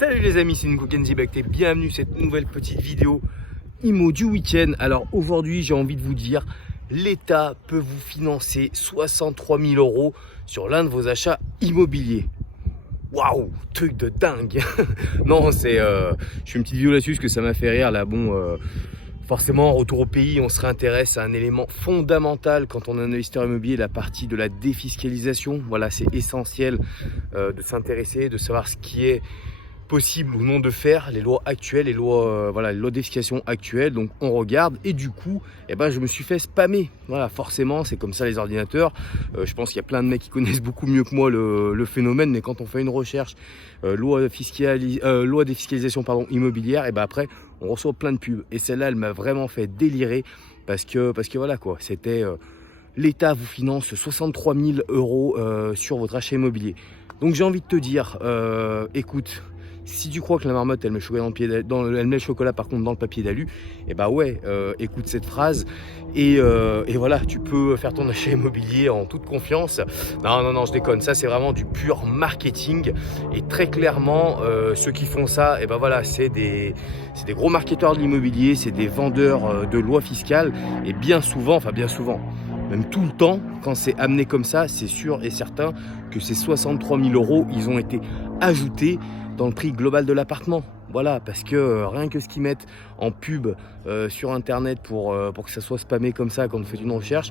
Salut les amis, c'est Nico Kenzie Bakté, bienvenue à cette nouvelle petite vidéo IMO du week-end. Alors aujourd'hui j'ai envie de vous dire, l'État peut vous financer 63 000 € sur l'un de vos achats immobiliers. Waouh, truc de dingue. Non, je fais une petite vidéo là-dessus parce que ça m'a fait rire là. Bon, forcément, retour au pays, on se réintéresse à un élément fondamental quand on est un investisseur immobilier, la partie de la défiscalisation. Voilà, c'est essentiel de s'intéresser, de savoir ce qui est possible ou non de faire, les lois actuelles, les lois de défiscalisation actuelles. Donc on regarde et du coup je me suis fait spammer. Voilà, forcément c'est comme ça les ordinateurs. Je pense qu'il y a plein de mecs qui connaissent beaucoup mieux que moi le phénomène, mais quand on fait une recherche loi défiscalisation immobilière, après on reçoit plein de pubs et celle-là elle m'a vraiment fait délirer parce que voilà quoi, c'était l'État vous finance 63 000 € sur votre achat immobilier. Donc j'ai envie de te dire, écoute, si tu crois que la marmotte elle met le chocolat par contre dans le papier d'alu, écoute cette phrase et voilà, tu peux faire ton achat immobilier en toute confiance. Non, je déconne, ça c'est vraiment du pur marketing et très clairement ceux qui font ça, c'est des gros marketeurs de l'immobilier, c'est des vendeurs de lois fiscales et bien souvent, même tout le temps, quand c'est amené comme ça, c'est sûr et certain que ces 63 000 €, ils ont été ajoutés dans le prix global de l'appartement. Voilà, parce que rien que ce qu'ils mettent en pub sur internet pour que ça soit spammé comme ça quand vous faites une recherche,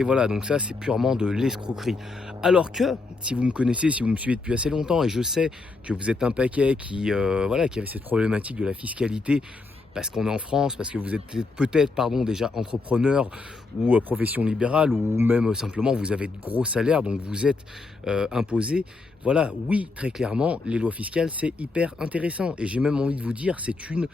voilà, donc ça c'est purement de l'escroquerie. Alors que si vous me connaissez, si vous me suivez depuis assez longtemps, et je sais que vous êtes un paquet qui avait cette problématique de la fiscalité, parce qu'on est en France, parce que vous êtes peut-être déjà entrepreneur ou profession libérale, ou même simplement vous avez de gros salaires, donc vous êtes imposé. Voilà, oui, très clairement, les lois fiscales, c'est hyper intéressant. Et j'ai même envie de vous dire, c'est une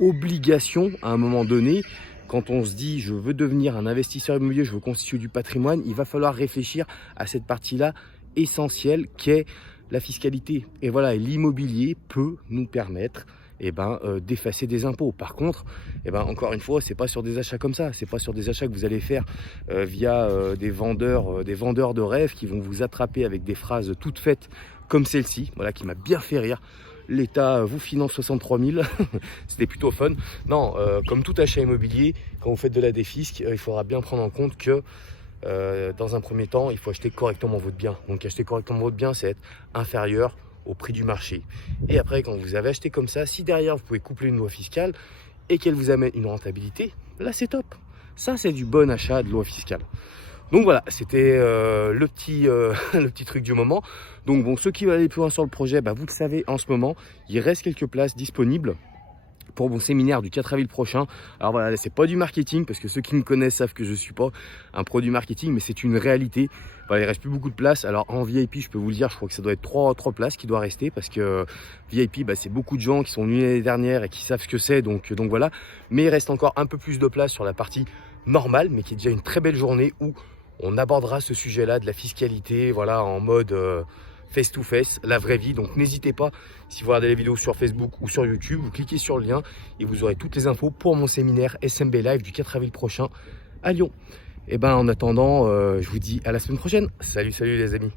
obligation à un moment donné. Quand on se dit, je veux devenir un investisseur immobilier, je veux constituer du patrimoine, il va falloir réfléchir à cette partie-là essentielle qu'est la fiscalité. Et voilà, l'immobilier peut nous permettre d'effacer des impôts. Par contre, encore une fois, c'est pas sur des achats comme ça, c'est pas sur des achats que vous allez faire via des vendeurs de rêves qui vont vous attraper avec des phrases toutes faites comme celle-ci, voilà, qui m'a bien fait rire. L'État vous finance 63 000, c'était plutôt fun. Non, comme tout achat immobilier, quand vous faites de la défisc, il faudra bien prendre en compte que dans un premier temps, il faut acheter correctement votre bien. Donc acheter correctement votre bien, c'est être inférieur au prix du marché. Et après, quand vous avez acheté comme ça, si derrière vous pouvez coupler une loi fiscale et qu'elle vous amène une rentabilité, là c'est top. Ça c'est du bon achat de loi fiscale. Donc voilà, c'était le petit truc du moment. Donc bon, ceux qui veulent aller plus loin sur le projet, vous le savez, en ce moment il reste quelques places disponibles pour mon séminaire du 4 avril prochain. Alors voilà, c'est pas du marketing, parce que ceux qui me connaissent savent que je suis pas un produit marketing, mais c'est une réalité. Voilà, il reste plus beaucoup de place. Alors en VIP, je peux vous le dire, je crois que ça doit être 3 places qui doivent rester, parce que VIP, c'est beaucoup de gens qui sont venus l'année dernière et qui savent ce que c'est, donc voilà. Mais il reste encore un peu plus de place sur la partie normale, mais qui est déjà une très belle journée où on abordera ce sujet-là de la fiscalité, voilà, en mode face to face, la vraie vie. Donc n'hésitez pas, si vous regardez les vidéos sur Facebook ou sur YouTube, vous cliquez sur le lien et vous aurez toutes les infos pour mon séminaire SMB Live du 4 avril prochain à Lyon. Et en attendant, je vous dis à la semaine prochaine. Salut les amis.